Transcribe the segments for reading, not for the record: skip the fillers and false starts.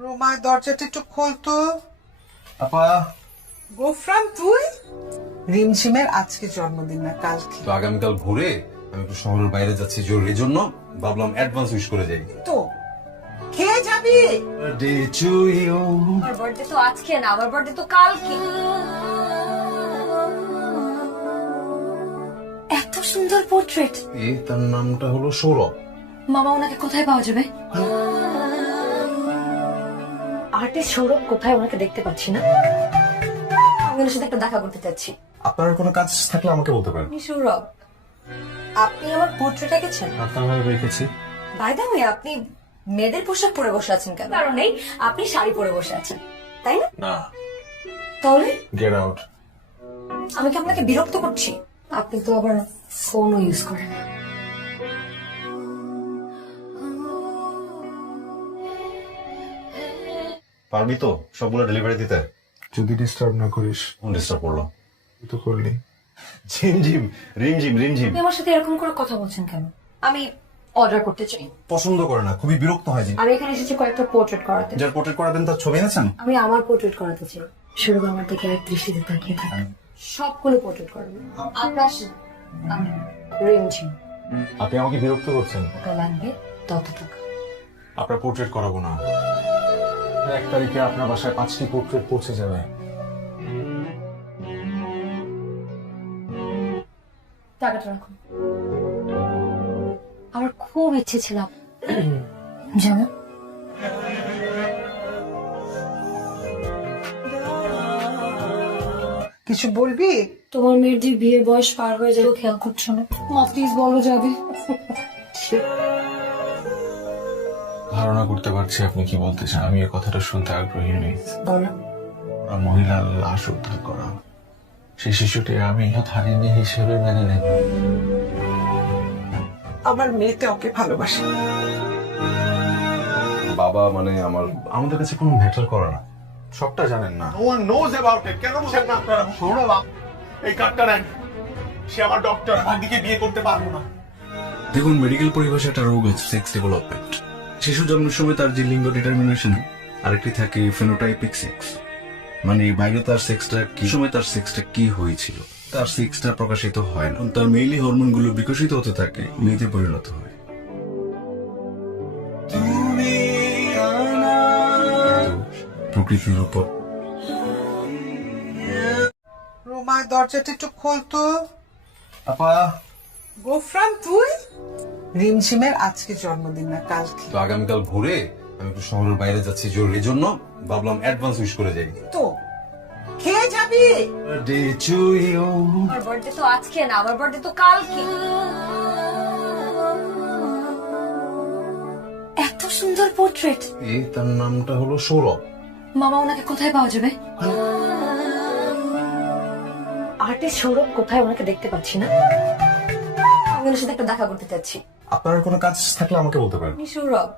রোমা, দরজাটা একটু খোলতো। আপা, গোফরান, তুই? রিমঝিমের আজকে জন্মদিন না কালকে। তো আগামীকাল ভোরে আমি একটু শহরের বাইরে যাচ্ছি জরুরি জন্য, ভাবলাম অ্যাডভান্স উইশ করে যাই। তো খেয়ে যাবি? Birthday to you. আমার বার্থডে তো আজকে না, আমার বার্থডে তো কালকে। এত সুন্দর পোর্ট্রেট। তার নামটা হলো সৌরভ। মামা, ওনাকে কোথায় পাওয়া যাবে? আর্টিস্ট সৌরভ কোথায়? ওনাকে দেখতে পাচ্ছি না। আমি ওনার সাথে একটা দেখা করতে চাচ্ছি। আপনার কোনো কাজ থাকলে আমাকে বলতে পারেন। আপনি সৌরভ, আপনি আমার পোর্ট্রেট এঁকেছেন? আপনার রেখেছি। বাই দ্য ওয়ে, আপনি মেয়েদের পোশাক পরে বসে আছেন কেন? কারণ নেই, আপনি শাড়ি পরে বসে আছেন, তাই না? না, তাহলে গেট আউট। আমি কি আপনাকে বিরক্ত করছি? আপনি তো আবার ফোনও ইউজ করেন। পারবি তো সবগুলো ডেলিভারি দিতে? যদি ডিস্টার্ব না করিস। ডিস্টার্ব করলো তুই তো করলি। ঝিমঝিম, রিমঝিম রিমঝিম। আপনি আমার সাথে এরকম করে কথা বলছেন কেন? আমি অর্ডার করতে চাই। পছন্দ করে না, খুবই বিরক্ত হয়। আমি এখানে এসেছি কয়েকটা পোর্ট্রেট করাতে। যার পোর্ট্রেট করাবেন তার ছবি এনেছেন? আমি আমার পোর্ট্রেট করাতে চাই। শুরু আমার দিকে এক দৃষ্টিতে তাকিয়ে থাকে। সবগুলো পোর্ট্রেট করবো। আপনার রিমঝিম। আপনি আমাকে বিরক্ত করছেন। টাকা লাগবে তত টাকা। আপনার পোর্ট্রেট করাবো না। 1 তারিখে আপনার বাসায় 5টি পোর্ট্রেট পৌঁছে যাবে। টাকাটা রাখুন। আমার খুব ইচ্ছে ছিল যেমন কিছু বলবি? তোমার মেয়ের যে বিয়ের বয়স পার হয়ে যাবে, খেয়াল করছো না? মা প্লিজ বলো যাবে। ধারণা করতে পারছি আপনি কি বলতে চান। আমি এই কথাটা শুনতে আগ্রহী নই। বলো। ওরা মহিলার লাশ উদ্ধার করা, সেই শিশুটি আমি হারিনি হিসেবে মেনে নেব। আমার মেয়েতে ওকে ভালোবাসে। বাবা মানে আমাদের কাছে কোনো ম্যাটার করে না। সবটা জানেন না। No one knows about it. কেন বুঝেন না আপনারা? সৌরভ, এই কার্ডটা নেন। সে আমার ডক্টর, ভাগ্যকে বিয়ে করতে পারবো না। দেখুন, মেডিকেল পরিভাষায় একটা রোগ আছে সেক্স ডেভেলপমেন্ট। শিশু জন্মের সময় তার যে লিঙ্গ ডিটারমিনেশন, আরেকটি থাকে ফেনোটাইপিক সেক্স, মানে বাইরে তার সেক্সটা কি সময় তার সেক্সটা কি হয়েছিল, তার সেক্সটা প্রকাশিত হয় না। তার মেইলি হরমোনগুলো বিকশিত হতে থাকে, মেয়েতে পরিণত হয়। প্রকৃতির উপর। রোমা, দরজাটা একটু খোলতো। আপা, গোফরান, তুই? রিমঝিমের আজকে জন্মদিন না কালকে। তো আগামীকাল ভোরে আমি একটু শহরের বাইরে যাচ্ছি জরুরি জন্য, ভাবলাম অ্যাডভান্স উইশ করে যাই। তো খেয়ে যাবি? Birthday to you. আমার বার্থডে তো আজকে না, আমার বার্থডে তো কালকে। এত সুন্দর পোর্ট্রেট। তার নামটা হলো সৌরভ। মামা, ওনাকে কোথায় পাওয়া যাবে? আর্টিস্ট সৌরভ কোথায়? ওনাকে দেখতে পাচ্ছি না। আমি ওনার সাথে একটা দেখা করতে চাচ্ছি। আপনার কোনো কাজ থাকলে আমাকে বলতে পারেন। আপনি সৌরভ,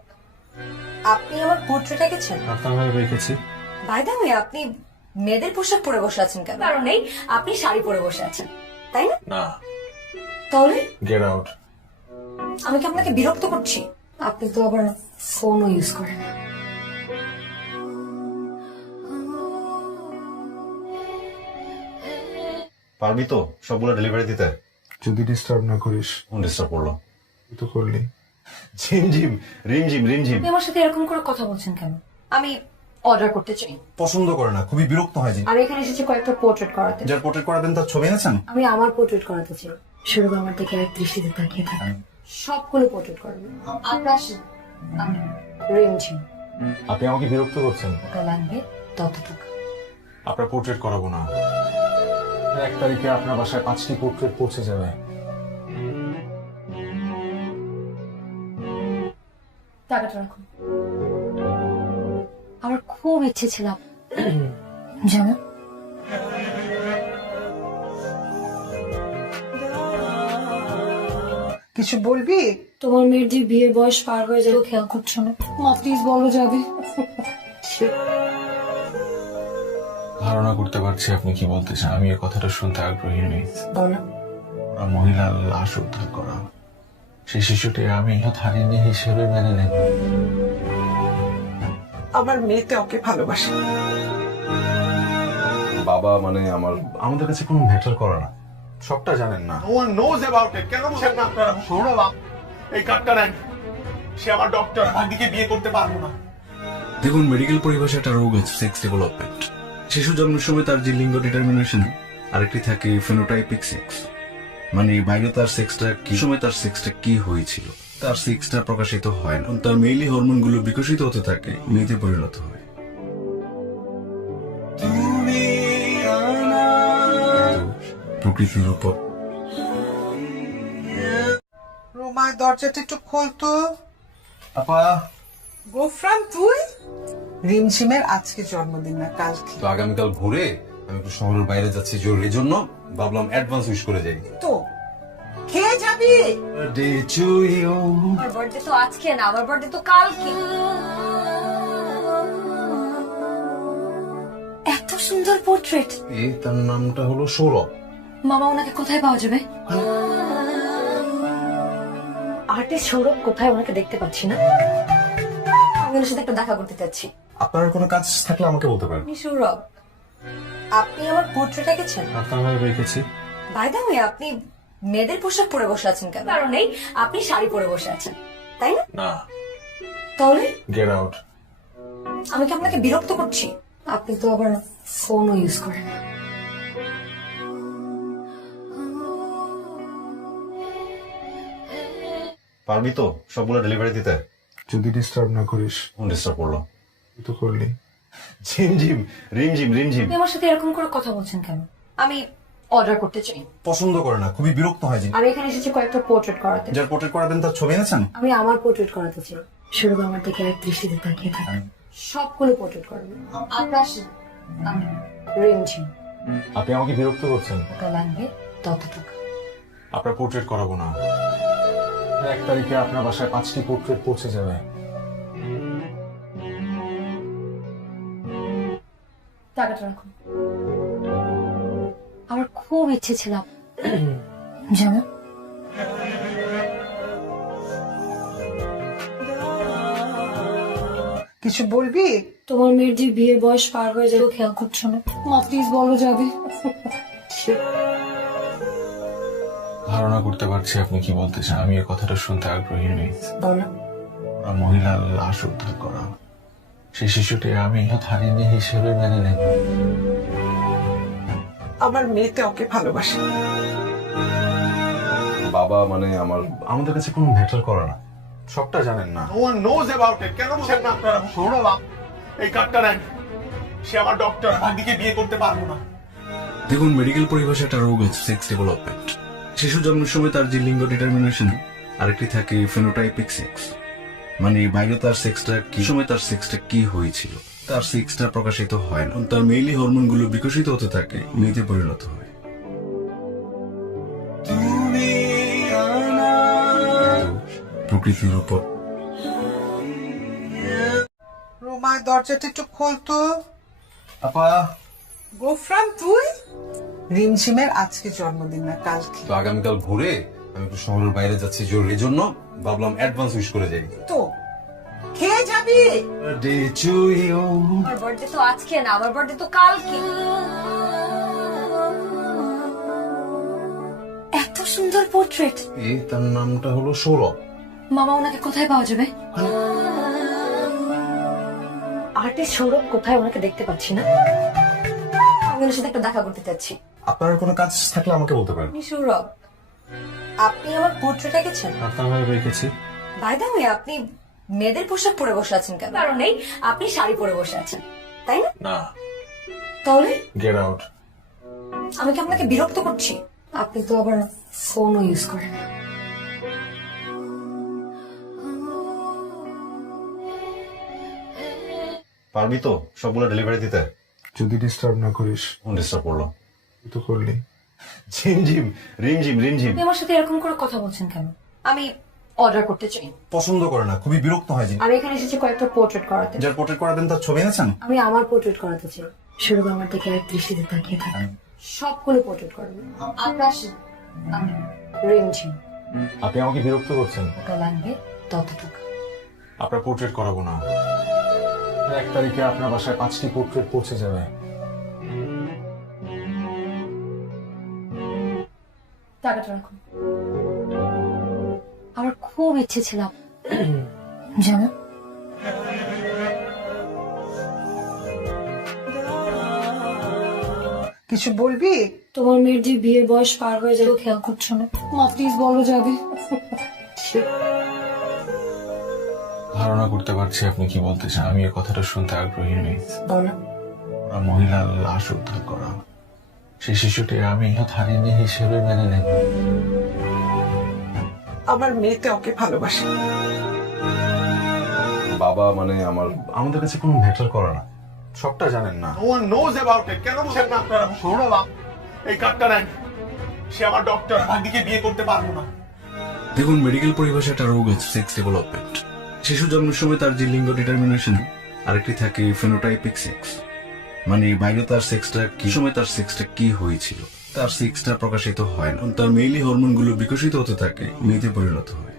আপনি আমার পোর্ট্রেট এঁকেছেন? আপনার রেখেছি। বাই দ্য ওয়ে, আপনি মেয়েদের পোশাক পরে বসে আছেন কেন? কারণ নেই, আপনি শাড়ি পরে বসে আছেন, তাই না? না, তাহলে গেট আউট। আমি কি আপনাকে বিরক্ত করছি? আপনি তো আবার ফোনও ইউজ করেন। পারবি তো সবগুলো ডেলিভারি দিতে? যদি ডিস্টার্ব না করিস। ডিস্টার্ব করলো তুই তো করলি। ঝিমঝিম, রিমঝিম রিমঝিম। আপনি আমার সাথে এরকম করে কথা বলছেন কেন? আমি অর্ডার করতে চাই। পছন্দ করে না, খুবই বিরক্ত হয়। আমি এখানে এসেছি কয়েকটা পোর্ট্রেট করাতে। যার পোর্ট্রেট করাবেন তার ছবি এনেছেন? আমি আমার পোর্ট্রেট করাতে চাই। শুরু আমার দিকে এক দৃষ্টিতে তাকিয়ে থাকে। সবগুলো পোর্ট্রেট করবো। আপনার রিমঝিম। আপনি আমাকে বিরক্ত করছেন। টাকা লাগবে তত টাকা। আপনার পোর্ট্রেট করাবো না। 1 তারিখে আপনার বাসায় 5টি পোর্ট্রেট পৌঁছে যাবে। টাকাটা রাখুন। আমার খুব ইচ্ছে ছিল যেমন কিছু বলবি? তোমার মেয়ের যে বিয়ের বয়স পার হয়ে যাবে, খেয়াল করছো না? মা প্লিজ বলো যাবে। ধারণা করতে পারছি আপনি কি বলতে চান। আমি এই কথাটা শুনতে আগ্রহী নই। বলো। ওরা মহিলার লাশ উদ্ধার করা, সেই শিশুটি আমি হারিনি হিসেবে মেনে নেব। আমার মেয়েটা ওকে ভালোবাসে। বাবা মানে আমাদের কাছে কোনো ম্যাটার করে না। সবটা জানেন না। No one knows about it. কেন বলছেন না আপনারা? সৌরভ এই কার্ডটা নেন, সে আমার ডক্টর, ভাগ্নিকে বিয়ে করতে পারবো না। দেখুন, মেডিকেল পরিভাষায় একটা রোগ আছে সেক্স ডেভেলপমেন্ট। শিশু জন্মের সময় তার যে লিঙ্গ ডিটারমিনেশন, আরেকটি থাকে ফেনোটাইপিক সেক্স, মানে বাইরে তার সেক্সটা কি সময় তার সেক্সটা কি হয়েছিল, তার সেক্সটা প্রকাশিত হয় না। তার মেইলি হরমোনগুলো বিকশিত হতে থাকে, মেয়েতে পরিণত হয়। প্রকৃতির উপর রোমা, দরজাটা একটু খোলতো। আপা, গোফরান তুই? রিমঝিমের আজকে জন্মদিন না কালকে। তো আগামীকাল ভোরে আমি একটু শহরের বাইরে যাচ্ছি জরুরি জন্য, ভাবলাম অ্যাডভান্স উইশ করে যাই। তো খেয়ে যাবি? আমার বার্থডে তো আজকে না, আমার বার্থডে তো কালকে। এত সুন্দর পোর্ট্রেট। তার নামটা হলো সৌরভ। মামা, ওনাকে কোথায় পাওয়া যাবে? আর্টিস্ট সৌরভ কোথায়? ওনাকে দেখতে পাচ্ছি না। আমি ওনার সাথে একটা দেখা করতে চাচ্ছি। আপনার কোনো কাজ থাকলে আমাকে বলতে পারেন। আপনি সৌরভ, আপনি আমার পোর্ট্রেট এঁকেছেন? আপনার রেখেছি। বাই দ্য ওয়ে, আপনি মেয়েদের পোশাক পরে বসে আছেন কেন? কারণ নেই, আপনি শাড়ি পরে বসে আছেন, তাই না? না, তাহলে গেট আউট। আমি কি আপনাকে বিরক্ত করছি? আপনি তো আবার ফোনও ইউজ করেন। পারবি তো সবগুলো ডেলিভারি দিতে? যদি ডিস্টার্ব না করিস। কোন ডিস্টার্ব করলো? তো করলি। ঝিমঝিম, রিমঝিম, রিমঝিম। আপনি আমার সাথে এরকম করে কথা বলছেন কেন? আমি অর্ডার করতে চাই। পছন্দ করে না, খুবই বিরক্ত হয়। আমি এখানে এসেছি কয়েকটা পোর্ট্রেট করাতে। যার পোর্ট্রেট করাবেন তার ছবি এনেছেন? আমি আমার পোর্ট্রেট করাতে চাই। শুরু আমার দিকে এক দৃষ্টিতে তাকিয়ে থাকেন। সবগুলো পোর্ট্রেট করবেন। আপনার আসেন। আমি রিমঝিম। আপনি আমাকে বিরক্ত করছেন। টাকা লাগবে ততটুকু। আপনার পোর্ট্রেট করাবো না। 1 তারিখে আপনার বাসায় 5টি পোর্ট্রেট পৌঁছে যাবে। টাকাটা রাখুন। আমার খুব ইচ্ছে ছিল যেমন কিছু বলবি? তোমার মেয়ের যে বিয়ের বয়স পার হয়ে যাবে খেয়াল করছো না? মা প্লিজ বলো যাবে। ধারণা করতে পারছি আপনি কি বলতে চান। আমি এই কথাটা শুনতে আগ্রহী নই। বলো। ওরা মহিলার লাশ উদ্ধার করা, সেই শিশুটি আমি ধারিনী হিসেবে মেনে নেব। আমার মেয়েটা ওকে ভালোবাসে। বাবা মানে আমাদের কাছে কোনো ম্যাটার করে না। সবটা জানেন না। No one knows about it. কেন বলছেন না আপনারা? সৌরভ এই কার্ডটা নেন, সে আমার ডক্টর, ভাগ্নিকে বিয়ে করতে পারবো না। দেখুন, মেডিকেল পরিভাষায় একটা রোগ আছে সেক্স ডেভেলপমেন্ট। শিশু জন্মের সময় তার যে লিঙ্গ ডিটারমিনেশন, আরেকটি থাকে ফেনোটাইপিক সেক্স, মানে বাইরে তার সেক্সটা কি সময় তার সেক্সটা কি হয়েছিল, তার সেক্সটা প্রকাশিত হয় না। তার মেইলি হরমোনগুলো বিকশিত হতে থাকে, মেয়েতে পরিণত হয়। প্রকৃতির উপর রোমা, দরজাটা একটু খোলতো। আপা, গোফরান তুই? রিমঝিমের আজকে জন্মদিন না কালকে। তো আগামীকাল ভোরে আমি একটু শহরের বাইরে যাচ্ছি জরুরি জন্য, ভাবলাম অ্যাডভান্স উইশ করে যাই। তো খেয়ে যাবি? আমার বার্থডে তো আজকে না, আমার বার্থডে তো কালকে। এত সুন্দর পোর্ট্রেট। তার নামটা হলো সৌরভ। মামা, ওনাকে কোথায় পাওয়া যাবে? আর্টিস্ট সৌরভ কোথায়? ওনাকে দেখতে পাচ্ছি না। আমি ওনার সাথে একটা দেখা করতে চাচ্ছি। আপনার কোনো কাজ থাকলে আমাকে বলতে পারেন। আপনি সৌরভ, আপনি আমার পোর্ট্রেট এঁকেছেন? আপনার রেখেছি। বাই দ্য ওয়ে, আপনি মেয়েদের পোশাক পরে বসে আছেন কেন? কারণ নেই, আপনি শাড়ি পরে বসে আছেন, তাই না? না, তাহলে গেট আউট। আমি কি আপনাকে বিরক্ত করছি? আপনি তো আবার ফোনও ইউজ করেন। পারবি তো সবগুলো ডেলিভারি দিতে? যদি ডিস্টার্ব না করিস। কোন ডিস্টার্ব করলো? তো করলি। ঝিমঝিম, রিমঝিম, রিমঝিম। আপনি আমার সাথে এরকম করে কথা বলছেন কেন? আমি অর্ডার করতে চাই। পছন্দ করে না, খুবই বিরক্ত হয়। আমি এখানে এসেছি কয়েকটা পোর্ট্রেট করাতে। যার পোর্ট্রেট করাবেন তার ছবি এনেছেন? আমি আমার পোর্ট্রেট করাতে চাই। শুরু আমার দিকে এক দৃষ্টিতে তাকিয়ে থাকেন। সবগুলো পোর্ট্রেট করবেন। আপনার আসেন। আমি রিমঝিম। আপনি আমাকে বিরক্ত করছেন। টাকা লাগবে ততটুকু। আপনার পোর্ট্রেট করাবো না। 1 তারিখে আপনার বাসায় 5টি পোর্ট্রেট পৌঁছে যাবে। টাকাটা রাখুন। আমার খুব ইচ্ছে ছিল জানো, কিছু বলবি? তোমার মেয়ের যে বিয়ের বয়স পার হয়ে যাবে খেয়াল করছো না। মা প্লিজ বলো যাবে। ধারণা করতে পারছি আপনি কি বলতে চান। আমি এই কথাটা শুনতে আগ্রহী নই। বলো। ওরা মহিলার লাশ উদ্ধার করা, সেই শিশুটি আমি হারিয়ে হিসেবে মেনে নেব। আমার মেয়েতে ওকে ভালোবাসে। বাবা মানে আমাদের কাছে কোনো ম্যাটার করে না। সবটা জানেন না। No one knows about it. কেন বলছেন না আপনারা? শোনো বাপ, এই কার্ডটা নেন। সে আমার ডক্টর, ভাগ্নিকে বিয়ে করতে পারবো না। দেখুন, মেডিকেল পরিভাষায় একটা রোগ আছে সেক্স ডেভেলপমেন্ট। শিশু জন্মের সময় তার যে লিঙ্গ ডিটারমিনেশন, আরেকটি থাকে ফেনোটাইপিক সেক্স, মানে বাইরে তার সেক্সটা কি সময় তার সেক্সটা কি হয়েছিল, তার সেক্সটা প্রকাশিত হয় না। তার মেইলি হরমোনগুলো বিকশিত হতে থাকে, মেয়েতে পরিণত হয়।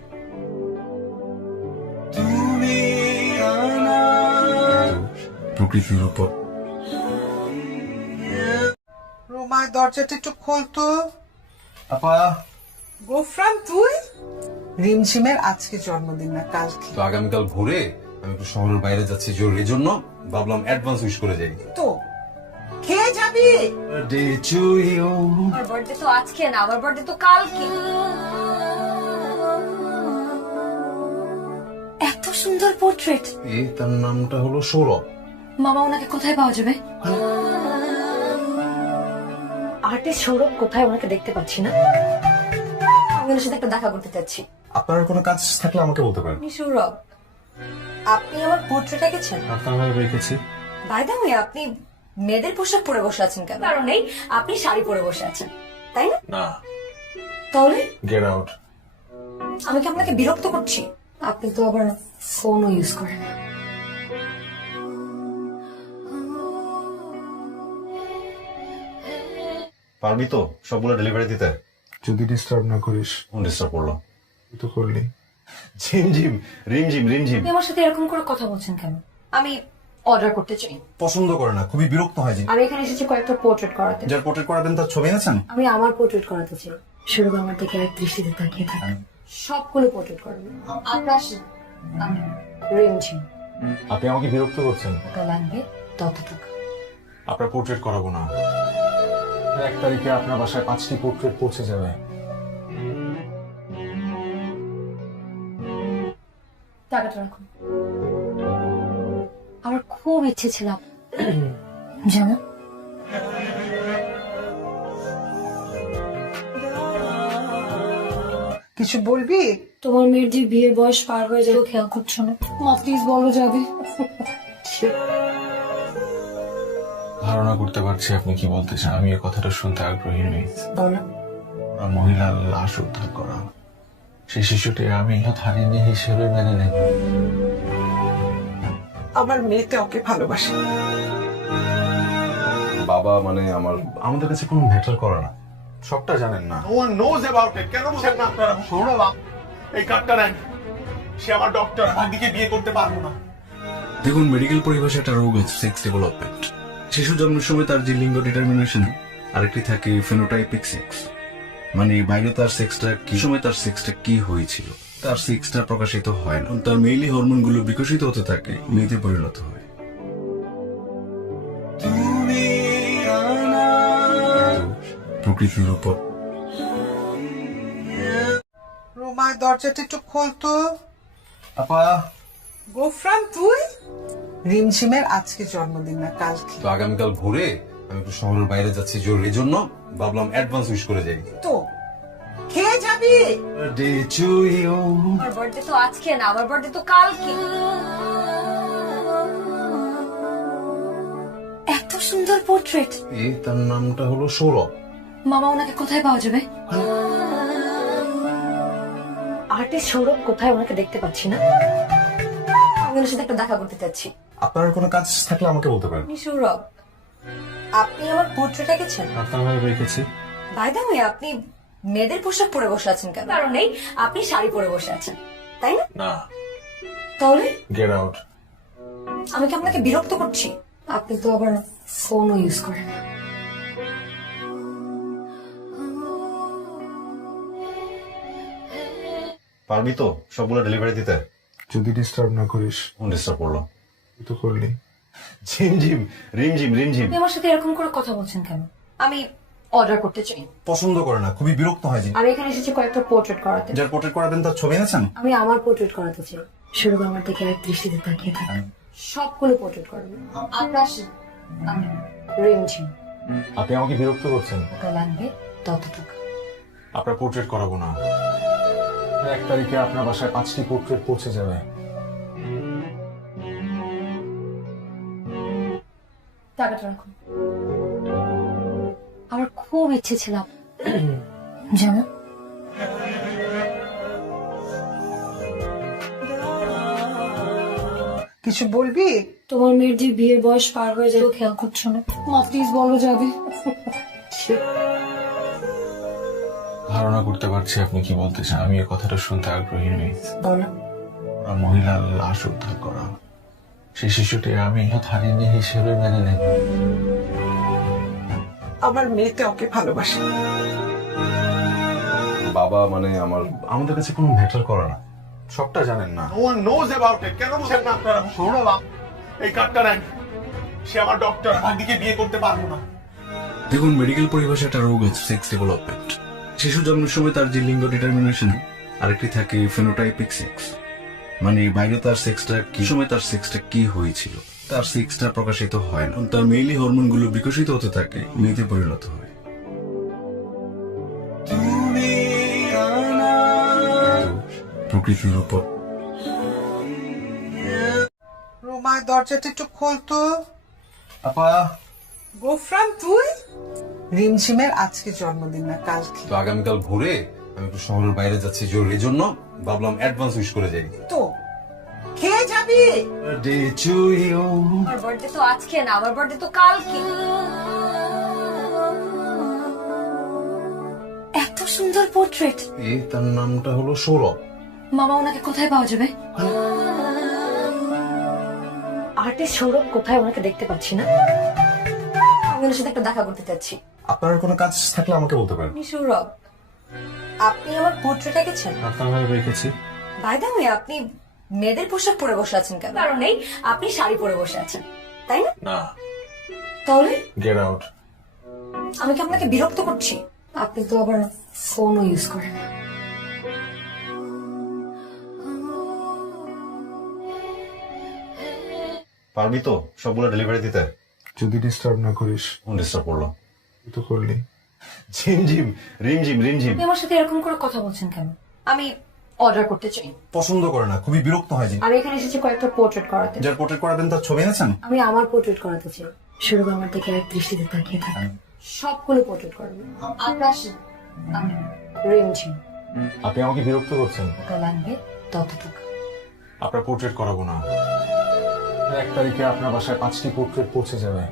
প্রকৃতির উপর রোমা, দরজাটা একটু খোলতো। আপা, গোফরান তুই? রিমঝিমের আজকে জন্মদিন না কালকে। তো আগামীকাল ভোরে আমি একটু শহরের বাইরে যাচ্ছি জরুরি জন্য, ভাবলাম অ্যাডভান্স উইশ করে যাই। তো খেয়ে যাবি? আমার বার্থডে তো আজকে না, আমার বার্থডে তো কালকে। এত সুন্দর পোর্ট্রেট। তার নামটা হলো সৌরভ। মামা, ওনাকে কোথায় পাওয়া যাবে? আর্টিস্ট সৌরভ কোথায়? ওনাকে দেখতে পাচ্ছি না। আমি ওনার সাথে একটা দেখা করতে চাচ্ছি। আপনার কোনো কাজ থাকলে আমাকে বলতে পারেন। আপনি সৌরভ, আপনি আমার পোর্ট্রেট এঁকেছেন? আপনার রেখেছি। বাই দ্য ওয়ে, আপনি মেয়েদের পোশাক পরে বসে আছেন কেন? কারণ নেই, আপনি শাড়ি পরে বসে আছেন, তাই না? না, তাহলে গেট আউট। আমি কি আপনাকে বিরক্ত করছি? আপনি তো আবার ফোনও ইউজ করেন। পারবি তো সবগুলো ডেলিভারি দিতে? যদি ডিস্টার্ব না করিস। ডিস্টার্ব করলো তুই তো করলি। ঝিমঝিম, রিমঝিম রিমঝিম। আপনি আমার সাথে এরকম করে কথা বলছেন কেন? আমি অর্ডার করতে চাই। পছন্দ করে না, খুবই বিরক্ত হয়। আমি এখানে এসেছি কয়েকটা পোর্ট্রেট করাতে। যার পোর্ট্রেট করাবেন তার ছবি এনেছেন? আমি আমার পোর্ট্রেট করাতে চাই। শুরু আমার দিকে এক দৃষ্টিতে তাকিয়ে থাকে। সবগুলো পোর্ট্রেট করবো। আপনার আসেন। আমি রিমঝিম। আপনি আমাকে বিরক্ত করছেন। টাকা লাগবে তত টাকা। আপনার পোর্ট্রেট করাবো না। 1 তারিখে আপনার বাসায় 5টি পোর্ট্রেট পৌঁছে যাবে। টাকাটা রাখুন। আমার খুব ইচ্ছে ছিল জানো, কিছু বলবি? তোমার মেয়ের যে বিয়ের বয়স পার হয়ে যাবে খেয়াল করছো না। মা প্লিজ বলো যাবে। ধারণা করতে পারছি আপনি কি বলতে চান। আমি এই কথাটা শুনতে আগ্রহী নই। বলো। ওরা মহিলার লাশ উদ্ধার করা, সেই শিশুটি আমি হারিয়ে হিসেবে মেনে নেব। আমার মেয়েতে ওকে ভালোবাসে। বাবা মানে আমাদের কাছে কোনো ম্যাটার করে না। সবটা জানেন না। No one knows about it. কেন বলছেন না আপনারা? শোনো বাপ, এই কার্ডটা নেন। সে আমার ডক্টর, ভাগ্নিকে বিয়ে করতে পারবো না। দেখুন, মেডিকেল পরিভাষায় একটা রোগ আছে সেক্স ডেভেলপমেন্ট। শিশু জন্মের সময় তার যে লিঙ্গ ডিটারমিনেশন, আরেকটি থাকে ফেনোটাইপিক সেক্স, মানে বাইরে তার সেক্সটা কি সময় তার সেক্সটা কি হয়েছিল, তার সেক্সটা প্রকাশিত হয় না। তার মেইলি হরমোনগুলো বিকশিত হতে থাকে, মেয়েতে পরিণত হয়। প্রকৃতির উপর রোমা, দরজাটা একটু খোলতো। আপা, গোফরান তুই? রিমঝিমের আজকে জন্মদিন না কালকে। তো আগামীকাল ভোরে আমি একটু শহরের বাইরে যাচ্ছি জরুরি জন্য, ভাবলাম অ্যাডভান্স উইশ করে যাই। তো খেয়ে যাবি? আমার বার্থডে তো আজকে না, আমার বার্থডে তো কালকে। এত সুন্দর পোর্ট্রেট। তার নামটা হলো সৌরভ। মামা, ওনাকে কোথায় পাওয়া যাবে? আর্টিস্ট সৌরভ কোথায়? ওনাকে দেখতে পাচ্ছি না। আমি ওনার সাথে একটা দেখা করতে চাচ্ছি। আপনার কোনো কাজ থাকলে আমাকে বলতে পারেন। আপনি সৌরভ, আপনি আমার পোর্ট্রেট এঁকেছেন? আপনার রেখেছি। বাই দ্য ওয়ে, আপনি মেয়েদের পোশাক পরে বসে আছেন কেন? কারণ নেই, আপনি শাড়ি পরে বসে আছেন, তাই না? না, তাহলে গেট আউট। আমি কি আপনাকে বিরক্ত করছি? আপনি তো আবার ফোনও ইউজ করেন। পারবি তো সবগুলো ডেলিভারি দিতে? যদি ডিস্টার্ব না করিস। কোন ডিস্টার্ব করলো? তুই তো করলি। ঝিমঝিম রিমঝিম রিমঝিম আপনি আমার সাথে এরকম করে কথা বলছেন কেন? আমি অর্ডার করতে চাই। পছন্দ করে না, খুবই বিরক্ত হয় যে। আমি এখানে এসেছি কয়েকটা পোর্ট্রেট করাতে। যার পোর্ট্রেট করাবেন তার ছবি এনেছেন? আমি আমার পোর্ট্রেট করাতে চাই। শুরু আমার দিকে এক দৃষ্টিতে তাকিয়ে থাকেন। সবগুলো পোর্ট্রেট করবেন। আপনার আসেন। আমি রিমঝিম। আপনি আমাকে বিরক্ত করছেন। টাকা লাগবে ততটুকু। আপনার পোর্ট্রেট করাবো না। 1 তারিখে আপনার বাসায় 5টি পোর্ট্রেট পৌঁছে যাবে। টাকাটা রাখুন। আমার খুব ইচ্ছে ছিল জানো, কিছু বলবি? তোমার মেয়ের যে বিয়ের বয়স পার হয়ে যাবে খেয়াল করছো না? মা প্লিজ বলো যাবে। ধারণা করতে পারছি আপনি কি বলতে চান। আমি এই কথাটা শুনতে আগ্রহী নই। বলো। ওরা মহিলার লাশ উদ্ধার করা, সেই শিশুটি আমি হারিয়ে হিসেবে মেনে নেব। আমার মেয়েতে ওকে ভালোবাসে। বাবা মানে আমাদের কাছে কোনো ম্যাটার করে না। সবটা জানেন না। No one knows about it. কেন বুঝেন না আপনারা? সৌরভ, এই কার্ডটা নেন। সে আমার ডক্টর, ভাগ্নিকে বিয়ে করতে পারবো না। দেখুন, মেডিকেল পরিভাষায় একটা রোগ আছে সেক্স ডেভেলপমেন্ট। শিশু জন্মের সময় তার যে লিঙ্গ ডিটারমিনেশন, আরেকটি থাকে ফেনোটাইপিক সেক্স, মানে বাইরে তার সেক্সটা কি সময় তার সেক্সটা কি হয়েছিল, তার সেক্সটা প্রকাশিত হয় না। তার মেইলি হরমোনগুলো বিকশিত হতে থাকে, মেয়েতে পরিণত হয়। প্রকৃতির উপর রোমা দরজাটা একটু খোলতো। আপা গোফরান তুই? রিমঝিমের আজকে জন্মদিন না কালকে। তো আগামীকাল ভোরে আমি একটু শহরের বাইরে যাচ্ছি জরুরি জন্য, ভাবলাম অ্যাডভান্স উইশ করে যাই। তো খেয়ে যাবি? Day to you. আমার বার্থডে তো আজকে না, আমার বার্থডে তো কালকে। এত সুন্দর পোর্ট্রেট। এই তার নামটা হলো সৌরভ। মামা ওনাকে কোথায় পাওয়া যাবে? আর্টিস্ট সৌরভ কোথায়? ওনাকে দেখতে পাচ্ছি না। আমি ওনার সাথে একটা দেখা করতে চাচ্ছি। আপনার কোনো কাজ থাকলে আমাকে বলতে পারেন। আপনি সৌরভ, আপনি আমার পোর্ট্রেট এঁকেছেন? আপনার রেখেছি। বাই দ্য ওয়ে, আপনি মেয়েদের পোশাক পরে বসে আছেন কেন? কারণ নেই, আপনি শাড়ি পরে বসে আছেন, তাই না? না, তাহলে গেট আউট। আমি কি আপনাকে বিরক্ত করছি? আপনি তো আবার ফোনও ইউজ করেন। পারবি তো সবগুলো ডেলিভারি দিতে? যদি ডিস্টার্ব না করিস। কোন ডিস্টার্ব করলো? তুই তো করলি। ঝিমঝিম রিমঝিম রিমঝিম। আপনি আমার সাথে এরকম করে কথা বলছেন কেন? আমি অর্ডার করতে চাই। পছন্দ করে না, খুবই বিরক্ত হয় যে। আমি এখানে এসেছি কয়েকটা পোর্ট্রেট করাতে। যার পোর্ট্রেট করাবেন তার ছবি এনেছেন? আমি আমার পোর্ট্রেট করাতে চাই। শুরু আমার দিকে এক দৃষ্টিতে তাকিয়ে থাকেন। সবগুলো পোর্ট্রেট করবেন। আপনার আসেন। আমি রিমঝিম। আপনি আমাকে বিরক্ত করছেন। টাকা লাগবে ততটুকু। আপনার পোর্ট্রেট করাবো না। 1 তারিখে আপনার বাসায় 5টি পোর্ট্রেট পৌঁছে যাবে।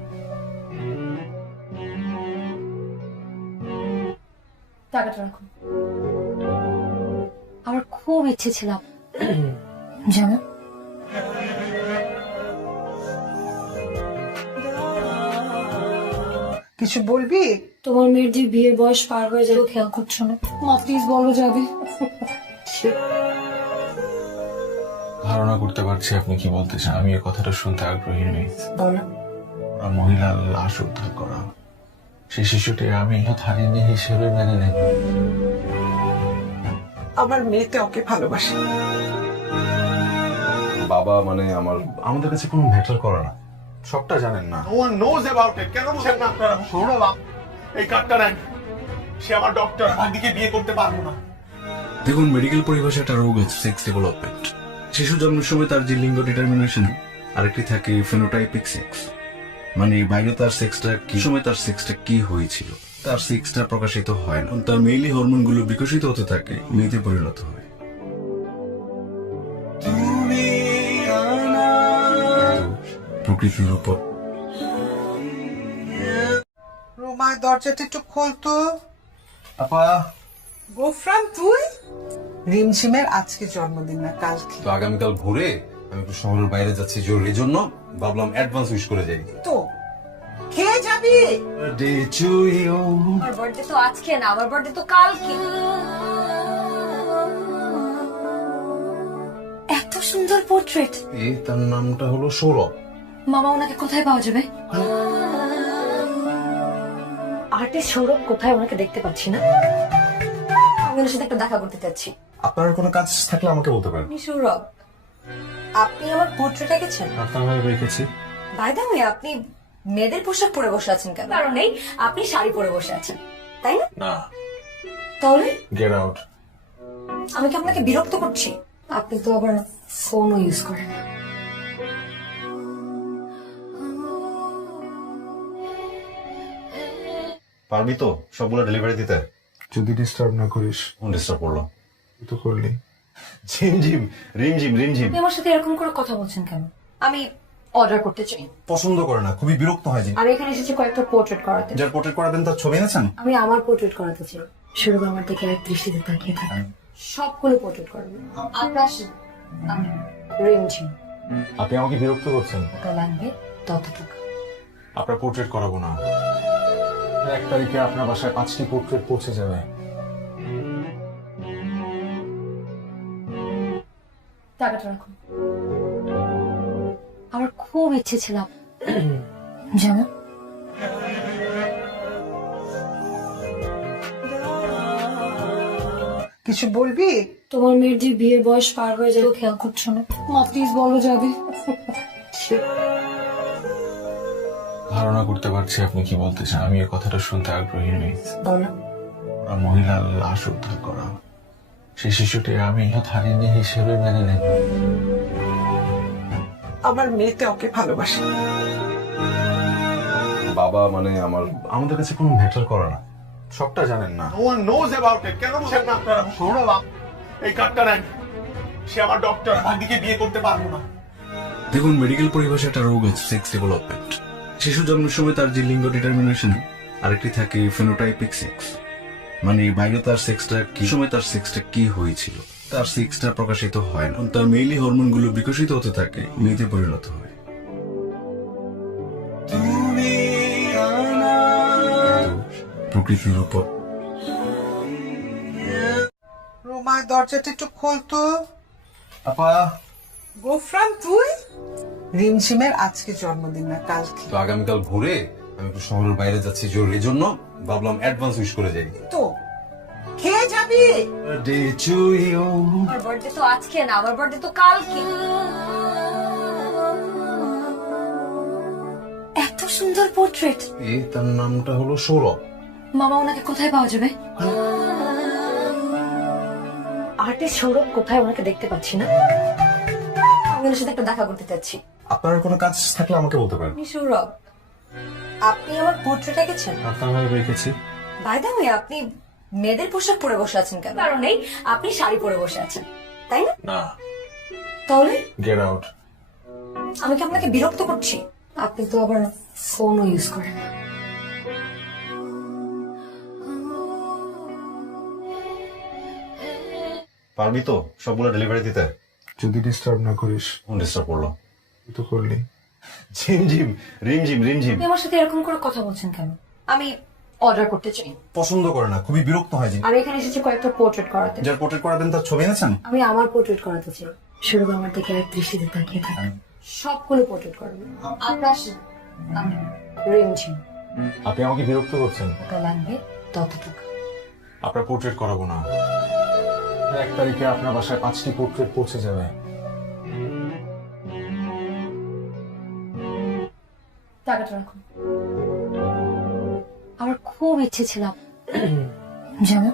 টাকাটা রাখুন। আমার খুব ইচ্ছে ছিল জানো, কিছু বলবি? তোমার মেয়ের যে বিয়ের বয়স পার হয়ে যাবে খেয়াল করছো না? মা প্লিজ বলো যাবে। ধারণা করতে পারছি আপনি কি বলতে চান। আমি এই কথাটা শুনতে আগ্রহী নই। বলো। ওরা মহিলার লাশ উদ্ধার করা, সেই শিশুটি আমি হারিয়ে হিসেবে মেনে নেব। আমার মেয়েতে ওকে ভালোবাসে। বাবা মানে আমাদের কাছে কোনো ম্যাটার করে না। সবটা জানেন না। No one knows about it. কেন বুঝেন না আপনারা? সৌরভ, এই কার্ডটা নেন। সে আমার ডক্টর, ভাগ্নিকে বিয়ে করতে পারবো না। দেখুন, মেডিকেল পরিভাষায় একটা রোগ আছে সেক্স ডেভেলপমেন্ট। শিশু জন্মের সময় তার যে লিঙ্গ ডিটারমিনেশন, আরেকটি থাকে ফেনোটাইপিক সেক্স, মানে বাইরে তার সেক্সটা কি সময় তার সেক্সটা কি হয়েছিল, তার সেক্সটা প্রকাশিত হয় না। তার মেইলি হরমোনগুলো বিকশিত হতে থাকে, মেয়েতে পরিণত হয়। প্রকৃতির উপর রোমা দরজাটা একটু খোলতো। আপা গোফরান তুই? রিমঝিমের আজকে জন্মদিন না কালকে। তো আগামীকাল ভোরে আমি একটু শহরের বাইরে যাচ্ছি জরুরি জন্য ভাবলাম অ্যাডভান্স উইশ করে যাই। তো খেয়ে যাবি? Birthday to you. আমার বার্থডে তো আজকে না, আমার বার্থডে তো কালকে। এত সুন্দর পোর্ট্রেট। তার নামটা হলো সৌরভ। মামা ওনাকে কোথায় পাওয়া যাবে? আর্টিস্ট সৌরভ কোথায়? ওনাকে দেখতে পাচ্ছি না। আমি ওনার সাথে একটা দেখা করতে চাচ্ছি। আপনার কোনো কাজ থাকলে আমাকে বলতে পারেন। আপনি সৌরভ, আপনি আমার পোর্ট্রেট এঁকেছেন? আপনার রেখেছি। বাই দ্য ওয়ে, আপনি মেয়েদের পোশাক পরে বসে আছেন কেন? কারণ নেই, আপনি শাড়ি পরে বসে আছেন, তাই না? না, তাহলে গেট আউট। আমি কি আপনাকে বিরক্ত করছি? আপনি তো আবার ফোনও ইউজ করেন। পারবি তো সবগুলো ডেলিভারি দিতে? যদি ডিস্টার্ব না করিস। কোন ডিস্টার্ব করলো? তুই তো করলি। ঝিমঝিম রিমঝিম রিমঝিম। আপনি আমার সাথে এরকম করে কথা বলছেন কেন? আমি অর্ডার করতে চাই। পছন্দ করে না, খুবই বিরক্ত হয় যে। আমি এখানে এসেছি কয়েকটা পোর্ট্রেট করাতে। যার পোর্ট্রেট করাবেন তার ছবি এনেছেন? আমি আমার পোর্ট্রেট করাতে চাই। শুরু আমার দিকে এক দৃষ্টিতে তাকিয়ে থাকেন। সবগুলো পোর্ট্রেট করবেন। আপনার আমি রিমঝিম। আপনি আমাকে বিরক্ত করছেন। টাকা লাগবে ততটুকু। আপনার পোর্ট্রেট করাবো না। 1 তারিখে আপনার বাসায় 5টি পোর্ট্রেট পৌঁছে যাবে। টাকাটা রাখুন। আমার খুব ইচ্ছে ছিল যেমন কিছু বলবি? তোমার মেয়ের যে বিয়ের বয়স পার হয়ে যাবে খেয়াল করছো না? মা প্লিজ বলো যাবে। ধারণা করতে পারছি আপনি কি বলতে চান। আমি এই কথাটা শুনতে আগ্রহী নই। বলো। ওরা মহিলার লাশ উদ্ধার করা, সেই শিশুটি আমি হারিয়ে হিসেবে মেনে নেব। আমার মেয়েতে ওকে ভালোবাসে। বাবা মানে আমাদের কাছে কোনো ম্যাটার করে না। সবটা জানেন না। No one knows about it. কেন বলছেন না আপনারা? সৌরভ, এই কার্ডটা নেন। সে আমার ডক্টর, ভাগ্নিকে বিয়ে করতে পারবো না। দেখুন, মেডিকেল পরিভাষায় একটা রোগ আছে সেক্স ডেভেলপমেন্ট। শিশু জন্মের সময় তার যে লিঙ্গ ডিটারমিনেশন, আরেকটি থাকে ফেনোটাইপিক সেক্স, মানে বাইরে তার সেক্সটা কি সময় তার সেক্সটা কি হয়েছিল, তার সেক্সটা প্রকাশিত হয় না। তার মেইলি হরমোনগুলো বিকশিত হতে থাকে, মেয়েতে পরিণত হয়। প্রকৃতির উপর রুমা, দরজাটা একটু খোলতো। আপা, গোফরান তুই? রিমঝিমের আজকে জন্মদিন না কালকে। তো আগামীকাল ভোরে আমি একটু শহরের বাইরে যাচ্ছি জরুরি জন্য ভাবলাম অ্যাডভান্স উইশ করে যাই। তো খেয়ে যাবি? birthday to you. আমার বার্থডে তো আজকে না, আমার বার্থডে তো কালকে। এত সুন্দর পোর্ট্রেট। তার নামটা হলো সৌরভ। মামা ওনাকে কোথায় পাওয়া যাবে? আর্টিস্ট সৌরভ কোথায়? ওনাকে দেখতে পাচ্ছি না। আমি ওনার সাথে একটা দেখা করতে চাচ্ছি। আপনার কোনো কাজ থাকলে আমাকে বলতে পারেন। আপনি সৌরভ, আপনি আমার পোর্ট্রেট এঁকেছেন? আপনার রেখেছি। বাই দ্য ওয়ে, আপনি মেয়েদের পোশাক পরে বসে আছেন কেন? কারণ নেই, আপনি শাড়ি পরে বসে আছেন, তাই না? না, তাহলে গেট আউট। আমি কি আপনাকে বিরক্ত করছি? আপনি তো আবার ফোনও ইউজ করেন। পারবি তো সবগুলো ডেলিভারি দিতে? যদি ডিস্টার্ব না করিস। কোন ডিস্টার্ব করলো? তুই তো করলি। ঝিমঝিম রিমঝিম রিমঝিম। আপনি আমার সাথে এরকম করে কথা বলছেন কেন? আমি অর্ডার করতে চাই। পছন্দ করে না, খুবই বিরক্ত হয় যে। আমি এখানে এসেছি কয়েকটা পোর্ট্রেট করাতে। যার পোর্ট্রেট করাবেন তার ছবি এনেছেন? আমি আমার পোর্ট্রেট করাতে চাই। শুরু আমার দিকে এক দৃষ্টিতে তাকিয়ে থাকেন। সবগুলো পোর্ট্রেট করবেন। আপনার আমি রিমঝিম। আপনি আমাকে বিরক্ত করছেন। টাকা লাগবে ততটুকু। আপনার পোর্ট্রেট করাবো না। 1 তারিখে আপনার বাসায় 5টি পোর্ট্রেট পৌঁছে যাবে। টাকাটা রাখুন। আমার খুব ইচ্ছে ছিল যেমন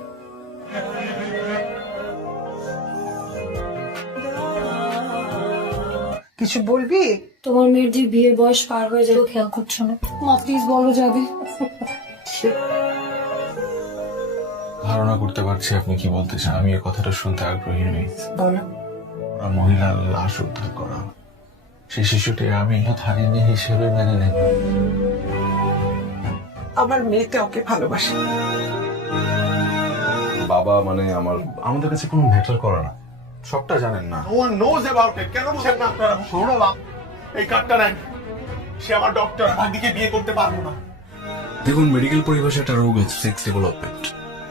কিছু বলবি? তোমার মেয়ের যে বিয়ের বয়স পার হয়ে যাবে খেয়াল করছো না? মা প্লিজ বলো যাবে। ধারণা করতে পারছি আপনি কি বলতে চান। আমি এই কথাটা শুনতে আগ্রহী নই। বলো। ওরা মহিলার লাশ উদ্ধার করা, সেই শিশুটি আমি হারিয়ে হিসেবে মেনে নেব। আমার মেয়েতে ওকে ভালোবাসে। বাবা মানে আমাদের কাছে কোনো ম্যাটার করে না। সবটা জানেন না। No one knows about it. কেন বুঝেন না আপনারা? সৌরভ, এই কার্ডটা নেন। সে আমার ডক্টর, ভাগ্নিকে বিয়ে করতে পারবো না। দেখুন, মেডিকেল পরিভাষায় একটা রোগ আছে সেক্স ডেভেলপমেন্ট।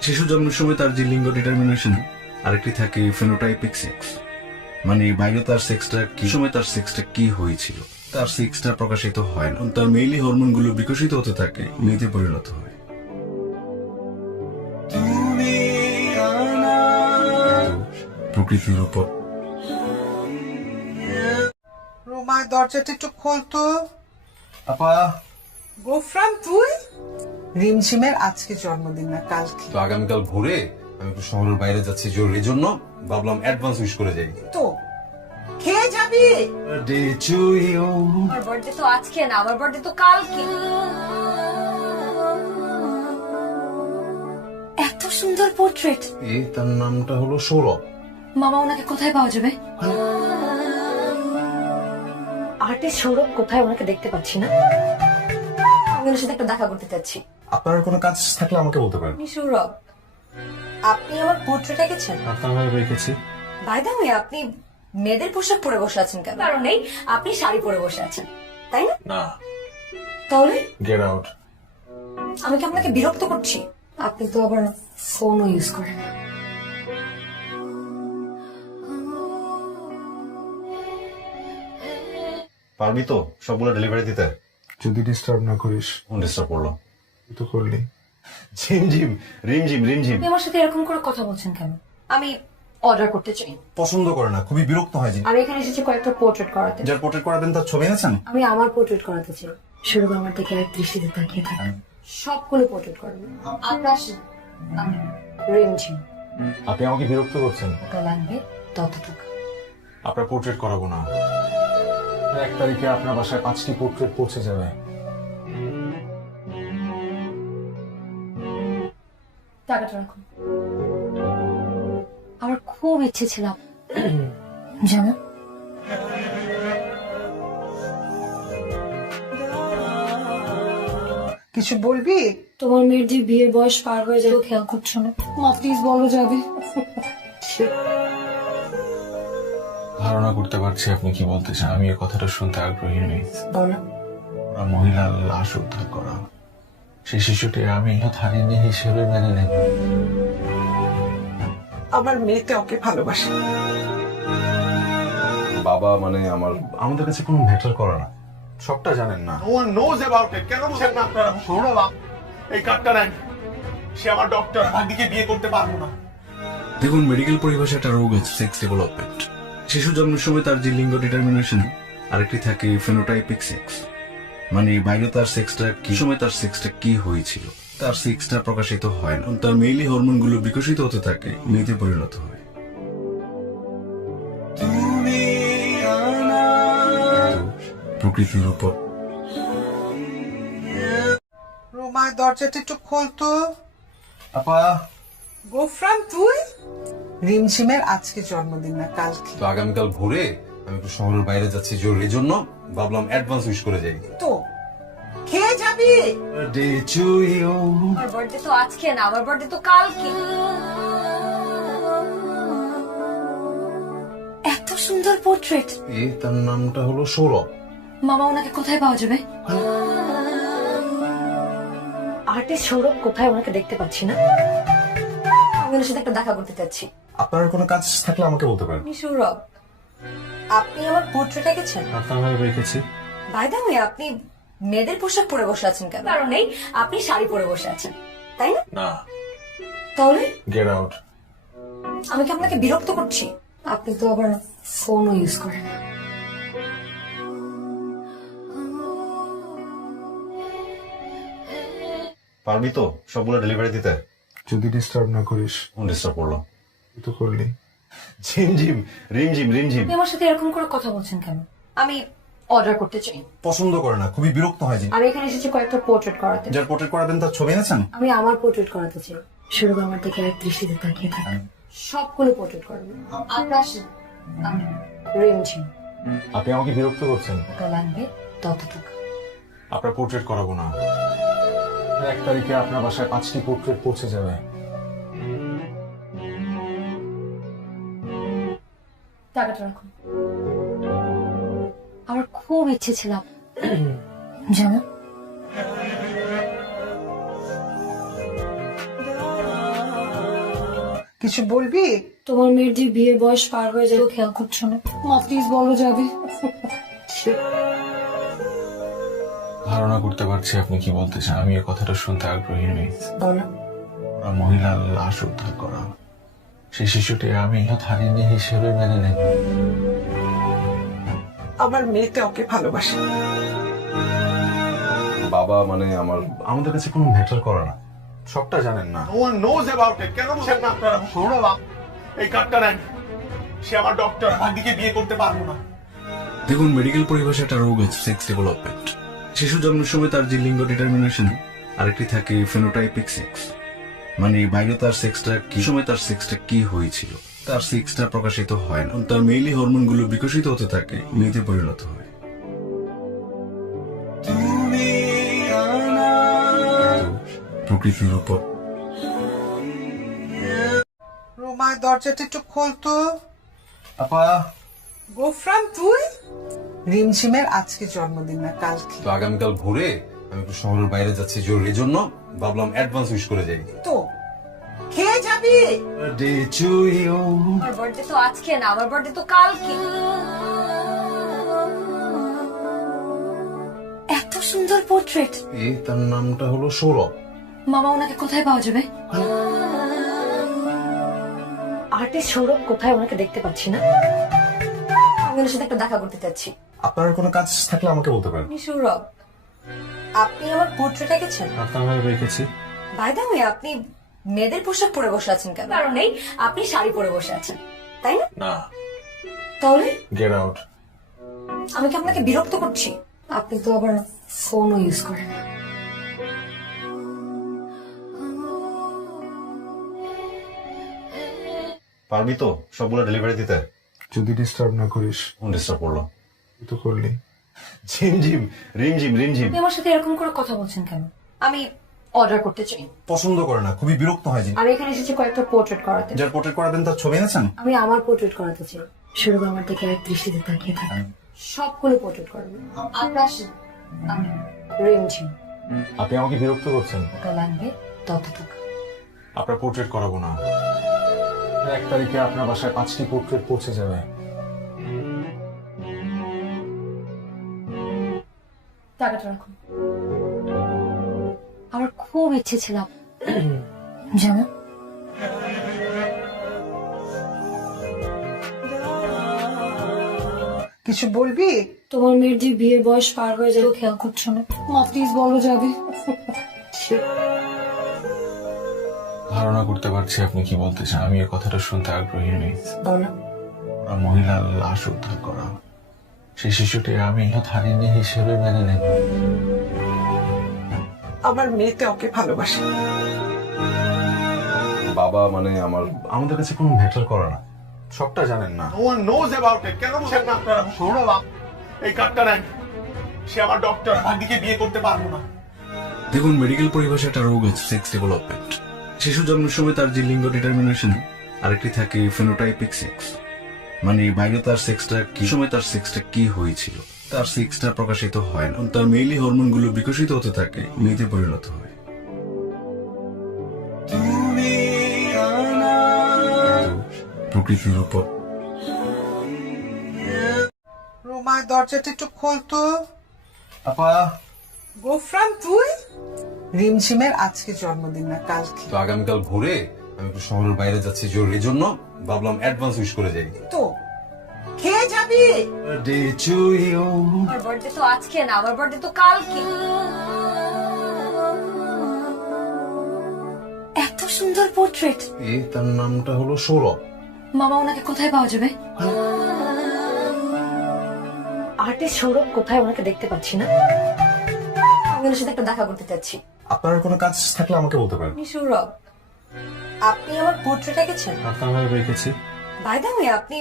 শিশু জন্মের সময় তার যে লিঙ্গ ডিটারমিনেশন, আরেকটি থাকে ফেনোটাইপিক সেক্স, মানে বাইরে তার সেক্সটা কি সময় তার সেক্সটা কি হয়েছিল, তার সেক্সটা প্রকাশিত হয় না। তার মেইলি হরমোনগুলো বিকশিত হতে থাকে, মেয়েতে পরিণত হয়। প্রকৃতির উপর রোমা, দরজাটা একটু খোলতো। আপা, গোফরান তুই? রিমঝিমের আজকে জন্মদিন না কালকে। তো আগামীকাল ভোরে আমি একটু শহরের বাইরে যাচ্ছি জরুরি জন্য, ভাবলাম অ্যাডভান্স উইশ করে যাই। তো খেয়ে যাবি? আমার বার্থডে তো আজকে না, আমার বার্থডে তো কালকে। এত সুন্দর পোর্ট্রেট। তার নামটা হলো সৌরভ। মামা, ওনাকে কোথায় পাওয়া যাবে? আর্টিস্ট সৌরভ কোথায়? ওনাকে দেখতে পাচ্ছি না। আমি ওনার সাথে একটা দেখা করতে চাচ্ছি। আপনার কোনো কাজ থাকলে আমাকে বলতে পারেন। আপনি সৌরভ, আপনি আমার পোর্ট্রেট এঁকেছেন? আপনার রেখেছি। বাই দ্য ওয়ে, আপনি মেয়েদের পোশাক পরে বসে আছেন কেন? কারণ নেই, আপনি শাড়ি পরে বসে আছেন, তাই না? না, তাহলে গেট আউট। আমি কি আপনাকে বিরক্ত করছি? আপনি তো আবার ফোনও ইউজ করেন। পারবি তো সবগুলো ডেলিভারি দিতে? যদি ডিস্টার্ব না করিস। ডিস্টার্ব করলো তুই তো করলি। ঝিমঝিম, রিমঝিম রিমঝিম। আপনি আমার সাথে এরকম করে কথা বলছেন কেন? আমি অর্ডার করতে চাই। পছন্দ করে না, খুবই বিরক্ত হয়। আমি এখানে এসেছি কয়েকটা পোর্ট্রেট করাতে। যার পোর্ট্রেট করাবেন তার ছবি এনেছেন? আমি আমার পোর্ট্রেট করাতে চাই। সৌরভ আমার দিকে এক দৃষ্টিতে তাকিয়ে থাকে। সবগুলো পোর্ট্রেট করবেন। আপনার রিমঝিম। আপনি আমাকে বিরক্ত করছেন। কত লাগবে ততটুকু। আপনার পোর্ট্রেট করাবো না। 1 তারিখে আপনার বাসায় 5টি পোর্ট্রেট পৌঁছে যাবে। টাকাটা রাখুন। আমার খুব ইচ্ছে ছিল জানো, কিছু বলবি? তোমার মেয়ের যে বিয়ের বয়স পার হয়ে যাবে খেয়াল করছো না। মা প্লিজ বলো যাবে। ধারণা করতে পারছি আপনি কি বলতে চান। আমি এই কথাটা শুনতে আগ্রহী নই। বলো। ওরা মহিলার লাশ উদ্ধার করা, সেই শিশুটি আমি ধারিনী হিসেবে মেনে নেব। আমার মেয়েটা ওকে ভালোবাসে। বাবা মানে আমাদের কাছে কোনো ম্যাটার করে না। সবটা জানেন না। No one knows about it. কেন বুঝেন না আপনারা? সৌরভ, এই কার্ডটা নেন। সে আমার ডক্টর, ভাগ্নিকে বিয়ে করতে পারবো না। দেখুন, মেডিকেল পরিভাষায় একটা রোগ আছে সেক্স ডেভেলপমেন্ট। শিশু জন্মের সময় তার যে লিঙ্গ ডিটারমিনেশন, আরেকটি থাকে ফেনোটাইপিক সেক্স, মানে বাইরে তার সেক্সটা কি সময় তার সেক্সটা কি হয়েছিল, তার সেক্সটা প্রকাশিত হয় না। তার মেইলি হরমোনগুলো বিকশিত হতে থাকে, মেয়েতে পরিণত হয়। প্রকৃতির উপর রোমা, দরজাটা একটু খোলতো। আপা, গোফরান তুই? রিমঝিমের আজকে জন্মদিন না কালকে। তো আগামীকাল ভোরে আমি একটু শহরের বাইরে যাচ্ছি জরুরি জন্য, ভাবলাম অ্যাডভান্স উইশ করে যাই। তো খেয়ে যাবি? আমার বার্থডে তো আজকে না, আমার বার্থডে তো কালকে। এত সুন্দর পোর্ট্রেট। তার নামটা হলো সৌরভ। মামা, ওনাকে কোথায় পাওয়া যাবে? আর্টিস্ট সৌরভ কোথায়? ওনাকে দেখতে পাচ্ছি না। আমি ওনার সাথে একটা দেখা করতে চাচ্ছি। আপনার কোনো কাজ থাকলে আমাকে বলতে পারেন। আপনি সৌরভ, আপনি আমার পোর্ট্রেট এঁকেছেন? আপনার রেখেছি। বাই দ্য ওয়ে, আপনি মেয়েদের পোশাক পরে বসে আছেন কেন? কারণ নেই, আপনি শাড়ি পরে বসে আছেন, তাই না? না, তাহলে গেট আউট। আমি কি আপনাকে বিরক্ত করছি? আপনি তো আবার ফোনও ইউজ করেন। পারবি তো সবগুলো ডেলিভারি দিতে? যদি ডিস্টার্ব না করিস। ডিস্টার্ব করলো তুই তো করলি। ঝিমঝিম, রিমঝিম রিমঝিম। আপনি আমার সাথে এরকম করে কথা বলছেন কেন? আমি অর্ডার করতে চাই। পছন্দ করে না, খুবই বিরক্ত হয়। আমি এখানে এসেছি কয়েকটা পোর্ট্রেট করাতে। যার পোর্ট্রেট করাবেন তার ছবি এনেছেন? আমি আমার পোর্ট্রেট করাতে চাই। সৌরভ আমার দিকে এক দৃষ্টিতে তাকিয়ে থাকে। সবগুলো পোর্ট্রেট করবেন। আপনার রিমঝিম। আপনি আমাকে বিরক্ত করছেন। কত লাগবে ততটুকু। আপনার পোর্ট্রেট করাবো না। 1 তারিখে আপনার বাসায় 5টি পোর্ট্রেট পৌঁছে যাবে। টাকাটা রাখুন। আমার খুব ইচ্ছে ছিল জানো, কিছু বলবি? তোমার মেয়ের যে বিয়ের বয়স পার হয়ে যাবে খেয়াল করছো না। মা প্লিজ বলো যাবে। ধারণা করতে পারছি আপনি কি বলতে চান। আমি এই কথাটা শুনতে আগ্রহী নই। বলো। ওরা মহিলার লাশ উদ্ধার করা, সেই শিশুটি আমি হারিয়ে হিসেবে মেনে নেব। আমার মেয়েটা ওকে ভালোবাসে। বাবা মানে আমাদের কাছে কোনো ম্যাটার করে না। সবটা জানেন না। No one knows about it. কেন বলছেন না আপনারা? শোনো বাপ, এই কার্ডটা নেন। সে আমার ডক্টর, ভাগ্নিকে বিয়ে করতে পারবো না। দেখুন, মেডিকেল পরিভাষায় একটা রোগ আছে সেক্স ডেভেলপমেন্ট। শিশু জন্মের সময় তার যে লিঙ্গ ডিটারমিনেশন, আরেকটি থাকে ফেনোটাইপিক সেক্স, মানে বাইরে তার সেক্সটা কি সময় তার সেক্সটা কি হয়েছিল, তার সেক্সটা প্রকাশিত হয় না। তার মেইলি হরমোনগুলো বিকশিত হতে থাকে, মেয়েতে পরিণত হয়। প্রকৃতির উপর রোমা, দরজাটা একটু খোলতো। আপা, গোফরান তুই? রিমঝিমের আজকে জন্মদিন না কালকে। তো আগামীকাল ভোরে আমি একটু শহরের বাইরে যাচ্ছি জরুরি জন্য, ভাবলাম অ্যাডভান্স উইশ করে যাই। তো খেয়ে যাবি? আমার বার্থডে তো আজকে না, আমার বার্থডে তো কালকে। এত সুন্দর পোর্ট্রেট। তার নামটা হলো সৌরভ। মামা, ওনাকে কোথায় পাওয়া যাবে? আর্টিস্ট সৌরভ কোথায়? ওনাকে দেখতে পাচ্ছি না। আমি ওনার সাথে একটা দেখা করতে চাচ্ছি। আপনার কোনো কাজ থাকলে আমাকে বলতে পারেন। আপনি সৌরভ, আপনি আমার পোর্ট্রেট এঁকেছেন? আপনার রেখেছি। বাই দ্য ওয়ে, আপনি মেয়েদের পোশাক পরে বসে আছেন কেন? কারণ নেই, আপনি শাড়ি পরে বসে আছেন, তাই না? না, তাহলে গেট আউট। আমি কি আপনাকে বিরক্ত করছি? আপনি তো আবার ফোনও ইউজ করেন। পারবি তো সবগুলো ডেলিভারি দিতে? যদি ডিস্টার্ব না করিস। কোন ডিস্টার্ব করলো? তো করলি। ঝিমঝিম, রিমঝিম, রিমঝিম। আপনি আমার সাথে এরকম করে কথা বলছেন কেন? আমি অর্ডার করতে চাই। পছন্দ করে না, খুবই বিরক্ত হয়। আমি এখানে এসেছি কয়েকটা পোর্ট্রেট করাতে। যার পোর্ট্রেট করাবেন তার ছবি এনেছেন? আমি আমার পোর্ট্রেট করাতে চাই। শুরু আমার দিকে এক দৃষ্টিতে তাকিয়ে থাকেন। সবগুলো পোর্ট্রেট করবেন। আপনার আমি রিমঝিম। আপনি আমাকে বিরক্ত করছেন। টাকা লাগবে তত টাকা। আপনার পোর্ট্রেট করাবো না। 1 তারিখে আপনার বাসায় 5টি পোর্ট্রেট পৌঁছে যাবে। টাকাটা রাখুন। আমার খুব ইচ্ছে ছিল জানো, কিছু বলবি? তোমার মেয়ের যে বিয়ের বয়স পার হয়ে যাবে খেয়াল করছো না। মা প্লিজ বলো যাবে। ধারণা করতে পারছি আপনি কি বলতে চান। আমি এই কথাটা শুনতে আগ্রহী নই। বলো। ওরা মহিলার লাশ উদ্ধার করা, সেই শিশুটি আমি হারিয়ে হিসেবে মেনে নেব। আমার মেয়েটা ওকে ভালোবাসে। বাবা মানে আমাদের কাছে কোনো ম্যাটার করে না। সবটা জানেন না। No one knows about it. কেন বলছেন না আপনারা? শোনো বাপ, এই কার্ডটা নেন। সে আমার ডক্টর, ভাগ্নিকে বিয়ে করতে পারবো না। দেখুন, মেডিকেল পরিভাষায় একটা রোগ আছে সেক্স ডেভেলপমেন্ট। শিশু জন্মের সময় তার যে লিঙ্গ ডিটারমিনেশন, আরেকটি থাকে ফেনোটাইপিক সেক্স, মানে বাইরে তার সেক্সটা কি সময় তার সেক্সটা কি হয়েছিল, তার সেক্সটা প্রকাশিত হয় না। তার মেইলি হরমোনগুলো বিকশিত হতে থাকে, মেয়েতে পরিণত হয়। প্রকৃতির উপর রোমা, দরজাটা একটু খোলতো। আপা, গোফরান তুই? রিমঝিমের আজকে জন্মদিন না কালকে। তো আগামীকাল ভোরে আমি একটু শহরের বাইরে যাচ্ছি জরুরি জন্য, ভাবলাম অ্যাডভান্স উইশ করে যাই। তো খেয়ে যাবি? আমার বার্থডে তো আজকে না, আমার বার্থডে তো কালকে। এত সুন্দর পোর্ট্রেট। তার নামটা হলো সৌরভ। মামা, ওনাকে কোথায় পাওয়া যাবে? আর্টিস্ট সৌরভ কোথায়? ওনাকে দেখতে পাচ্ছি না। আমি ওনার সাথে একটা দেখা করতে চাচ্ছি। আপনার কোনো কাজ থাকলে আমাকে বলতে পারেন। আপনি সৌরভ, আপনি আমার পোর্ট্রেট এঁকেছেন? আপনার রেখেছি। বাই দ্য ওয়ে, আপনি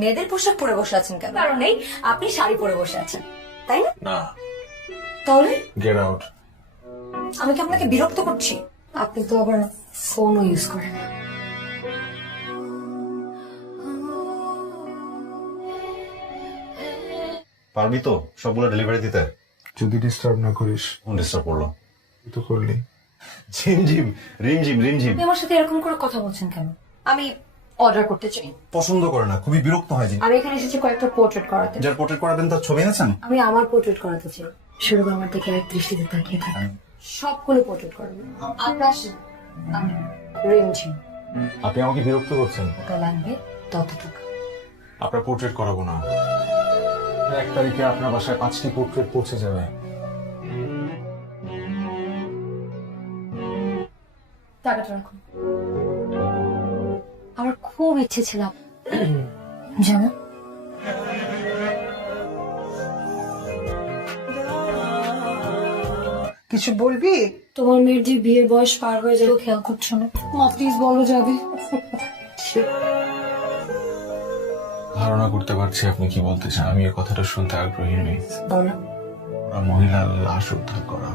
মেয়েদের পোশাক পরে বসে আছেন কেন? কারণ নেই, আপনি শাড়ি পরে বসে আছেন, তাই না? না, তাহলে গেট আউট। আমি কি আপনাকে বিরক্ত করছি? আপনি তো আবার ফোনও ইউজ করেন। পারবি তো সবগুলো ডেলিভারি দিতে? যদি ডিস্টার্ব না করিস। কোন ডিস্টার্ব করলো? তুই তো করলি। ঝিমঝিম রিমঝিম রিমঝিম আপনি আমার সাথে এরকম করে কথা বলছেন কেন? আমি অর্ডার করতে চাই। পছন্দ করে না, খুবই বিরক্ত হয় জিনিস। আমি এখানে এসেছি কয়েকটা পোর্ট্রেট করাতে। যার পোর্ট্রেট করাবেন তার ছবি এনেছেন? আমি আমার পোর্ট্রেট করাতে চাই। শুরু আমার দিকে এক দৃষ্টিতে তাকিয়ে থাকেন। সবগুলো পোর্ট্রেট করবো। আপনার আমি রিমঝিম। আপনি আমাকে বিরক্ত করছেন। টাকা লাগবে ততটুকু। আপনার পোর্ট্রেট করাবো না। 1 তারিখে আপনার বাসায় 5টি পোর্ট্রেট পৌঁছে যাবে। টাকাটা রাখুন। আমার খুব ইচ্ছে ছিল জানো, কিছু বলবি? তোমার মেয়ের যে বিয়ের বয়স পার হয়ে যাবে খেয়াল করছো না? মা প্লিজ বলো যাবে। ধারণা করতে পারছি আপনি কি বলতে চান। আমি এই কথাটা শুনতে আগ্রহী নই। বলো। ওরা মহিলার লাশ উদ্ধার করা,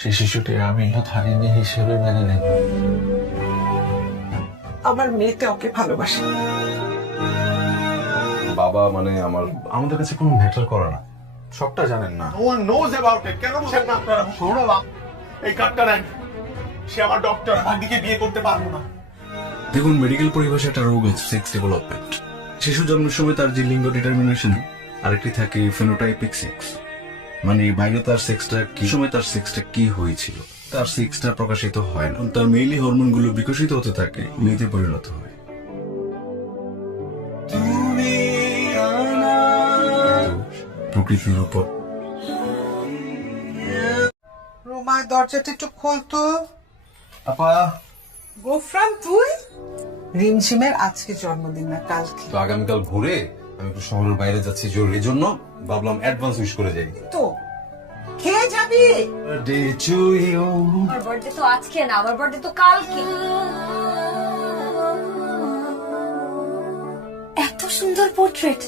সেই শিশুটি আমি ধারিনী হিসেবে মেনে নেব। আমার মেয়েতে ওকে ভালোবাসে। বাবা মানে আমাদের কাছে কোনো ম্যাটার করে না। সবটা জানেন না। No one knows about it. কেন বলছেন না আপনারা? সৌরভ এই কার্ডটা নেন। সে আমার ডক্টর, ভাগ্নিকে বিয়ে করতে পারবো না। দেখুন, মেডিকেল পরিভাষায় একটা রোগ আছে সেক্স ডেভেলপমেন্ট। শিশু জন্মের সময় তার যে লিঙ্গ ডিটারমিনেশন, আরেকটি থাকে ফেনোটাইপিক সেক্স, মানে বাইরে তার সেক্সটা কি সময় তার সেক্সটা কি হয়েছিল, তার সেক্সটা প্রকাশিত হয় না। তার মেইলি হরমোনগুলো বিকশিত হতে থাকে, মেয়েতে পরিণত হয়। প্রকৃতির উপর রোমা দরজাটা একটু খোলতো। আপা গোফরান তুই? রিমঝিমের আজকে জন্মদিন না কালকে। তো আগামীকাল ভোরে আমি একটু শহরের বাইরে যাচ্ছি জরুরি জন্য, ভাবলাম অ্যাডভান্স উইশ করে যাই। তো খেয়ে যাবি? আমার বার্থডে তো আজকে না, আমার বার্থডে তো কালকে। এত সুন্দর পোর্ট্রেট।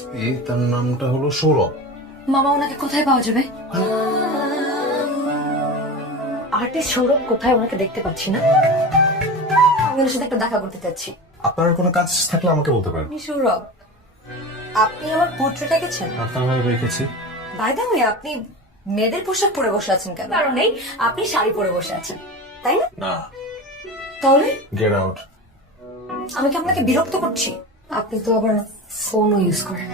তার নামটা হলো সৌরভ। মামা ওনাকে কোথায় পাওয়া যাবে? আর্টিস্ট সৌরভ কোথায়? ওনাকে দেখতে পাচ্ছি না। আমি ওনার সাথে একটা দেখা করতে চাচ্ছি। আপনার কোনো কাজ থাকলে আমাকে বলতে পারেন। আপনি সৌরভ, আপনি আমার পোর্ট্রেট এঁকেছেন? আপনার রেখেছি। বাই দ্য ওয়ে, আপনি মেয়েদের পোশাক পরে বসে আছেন কেন? কারণ নেই, আপনি শাড়ি পরে বসে আছেন, তাই না? না, তাহলে গেট আউট। আমি কি আপনাকে বিরক্ত করছি? আপনি তো আবার ফোনও ইউজ করেন।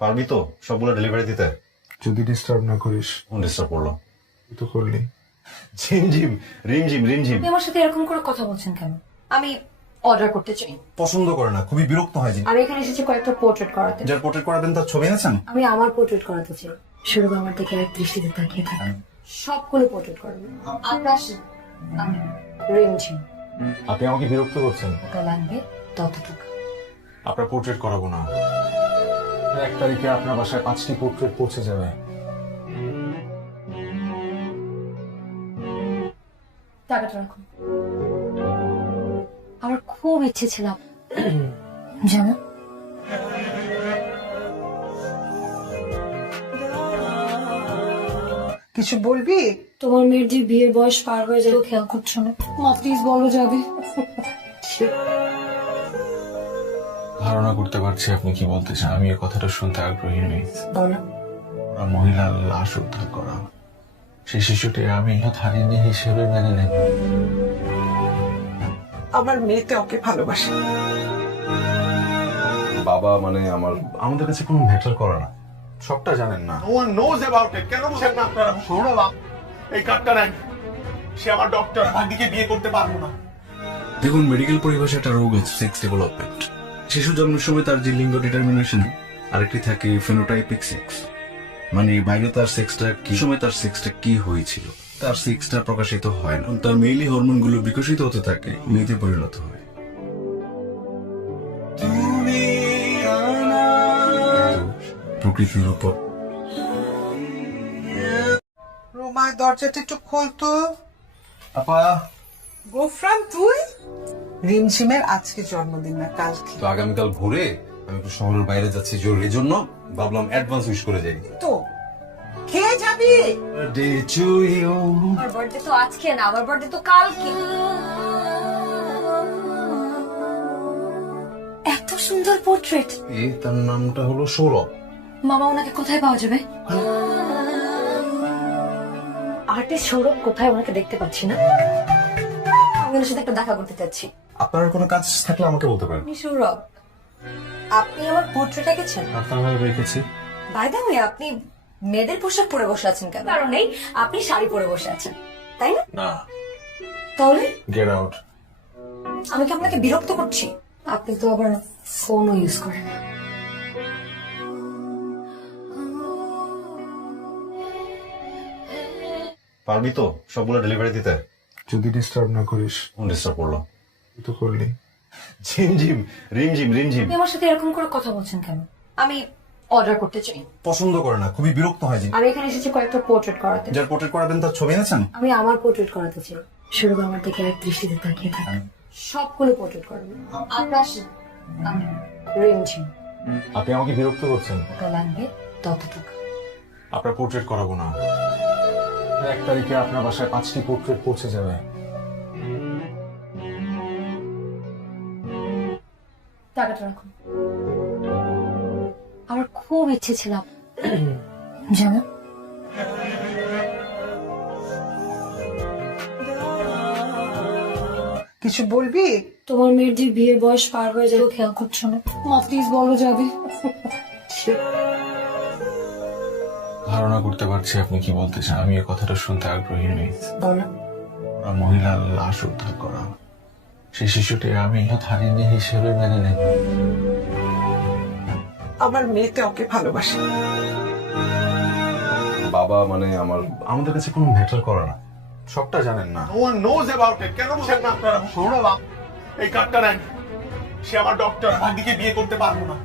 পারবি তো সবগুলো ডেলিভারি দিতে? যদি ডিস্টার্ব না করিস। কোন ডিস্টার্ব করলো? তুই তো করলি। ঝিমঝিম রিমঝিম রিমঝিম আপনি আমার সাথে এরকম করে কথা বলছেন কেন? আমি অর্ডার করতে চাই। পছন্দ করে না, খুবই বিরক্ত হয় জিনিস। আমি এখানে এসেছি কয়েকটা পোর্ট্রেট করাতে। যার পোর্ট্রেট করাবেন তার ছবি এনেছেন? আমি আমার পোর্ট্রেট করাতে চাই। শুরু আমার দিকে এক দৃষ্টিতে তাকিয়ে থাকেন। সবগুলো পোর্ট্রেট করবো। আপনার আমি রিমঝিম। আপনি আমাকে বিরক্ত করছেন। টাকা লাগবে ততটুকু। আপনার পোর্ট্রেট করাবো না। 1 তারিখে আপনার বাসায় 5টি পোর্ট্রেট পৌঁছে যাবে। টাকাটা রাখুন। আমার খুব ইচ্ছে ছিল জানো, কিছু বলবি? তোমার মেয়ের যে বিয়ের বয়স পার হয়ে যাবে খেয়াল করছো না? মা প্লিজ বলো যাবে। ধারণা করতে পারছি আপনি কি বলতে চান। আমি এই কথাটা শুনতে আগ্রহী নই। বলো। ওরা মহিলার লাশ উদ্ধার করা, সেই শিশুটি আমি ধারিনী হিসেবে মেনে নেব। আমার মেয়েতে ওকে ভালোবাসে। বাবা মানে আমাদের কাছে কোনো ম্যাটার করে না। সবটা জানেন না। No one knows about it. কেন বলছেন না আপনারা? সৌরভ এই কার্ডটা নেন। সে আমার ডক্টর, ভাগ্নিকে বিয়ে করতে পারবো না। দেখুন, মেডিকেল পরিভাষায় একটা রোগ আছে সেক্স ডেভেলপমেন্ট। শিশু জন্মের সময় তার যে লিঙ্গ ডিটারমিনেশন, আরেকটি থাকে ফেনোটাইপিক সেক্স, মানে বাইরে তার সেক্সটা কি সময় তার সেক্সটা কি হয়েছিল, তার সেক্সটা প্রকাশিত হয় না। তার মেইলি হরমোনগুলো বিকশিত হতে থাকে, মেয়েতে পরিণত হয়। প্রকৃতির উপর রোমা দরজাটা একটু খোলতো। আপা গোফরান তুই? রিমঝিমের আজকে জন্মদিন না কালকে। তো আগামীকাল ভোরে আমি একটু শহরের বাইরে যাচ্ছি জরুরি জন্য, ভাবলাম অ্যাডভান্স উইশ করে যাই। তো খেয়ে যাবি? আমার বার্থডে তো আজকে না, আমার বার্থডে তো কালকে। এত সুন্দর পোর্ট্রেট। তার নামটা হলো সৌরভ। মামা, ওনাকে কোথায় পাওয়া যাবে? আর্টিস্ট সৌরভ কোথায়? ওনাকে দেখতে পাচ্ছি না। আমি ওনার সাথে একটা দেখা করতে চাচ্ছি। আপনার কোনো কাজ থাকলে আমাকে বলতে পারেন। আপনি সৌরভ? আপনি আমার পোর্ট্রেট এঁকেছেন? আপনার রেখেছি। বাই দ্য ওয়ে, আপনি মেয়েদের পোশাক পরে বসে আছেন কেন? কারণ নেই, আপনি শাড়ি পরে বসে আছেন, তাই না? না, তাহলে গেট আউট। আমি কি আপনাকে বিরক্ত করছি? আপনি তো আবার ফোনও ইউজ করেন। পারবি তো সবগুলো ডেলিভারি দিতে? যদি ডিস্টার্ব না করিস। ডিস্টার্ব করলো তো করলি। ঝিমঝিম রিমঝিম রিমঝিম। আপনি আমার সাথে এরকম করে কথা বলছেন কেন? আমি অর্ডার করতে চাই। পছন্দ করে না, খুবই বিরক্ত হয়। আমি এখানে এসেছি কয়েকটা পোর্ট্রেট করাতে। যার পোর্ট্রেট করাবেন তার ছবি এনেছেন? আমি আমার পোর্ট্রেট করাতে চাই। শুরু আমার দিকে এক দৃষ্টিতে তাকিয়ে থাকেন। সবগুলো পোর্ট্রেট করবেন। আকাশ, আমি রিমঝিম। আপনি আমাকে বিরক্ত করছেন। টাকা লাগবে তত টাকা। আপনার পোর্ট্রেট করাবো না। 1 তারিখে আপনার বাসায় 5টি পোর্ট্রেট পৌঁছে যাবে। টাকাটা রাখুন। আমার খুব ইচ্ছে ছিল জানো, কিছু বলবি? তোমার মেয়ের যে বিয়ের বয়স পার হয়ে যাবে খেয়াল করছো না। মা প্লিজ বলো যাবে। ধারণা করতে পারছি আপনি কি বলতে চান। আমি এই কথাটা শুনতে আগ্রহী নই। বলো। ওরা মহিলার লাশ উদ্ধার করা, সেই শিশুটি আমি হারিয়ে হিসেবে মেনে নেব। আমার মেয়েটা ওকে ভালোবাসে। বাবা মানে আমাদের কাছে কোনো ম্যাটার করে না। সবটা জানেন না। No one knows about it. কেন বুঝেন না আপনারা? সৌরভ, এই কার্ডটা নেন। সে আমার ডক্টর, ভাগ্নিকে বিয়ে করতে পারবো না।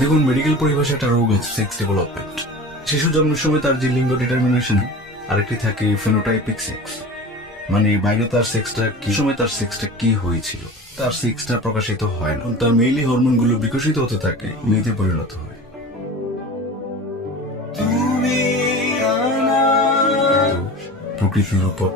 দেখুন, মেডিকেল পরিভাষায় একটা রোগ আছে সেক্স ডেভেলপমেন্ট। শিশু জন্মের সময় তার যে লিঙ্গ ডিটারমিনেশন, আরেকটি থাকে ফেনোটাইপিক সেক্স, মানে বাইরে তার সেক্সটা কি সময় তার সেক্সটা কি হয়েছিল, তার সেক্সটা প্রকাশিত হয় না। তার মেইলি হরমোনগুলো বিকশিত হতে থাকে, মেয়েতে পরিণত হয়। প্রকৃতির উপর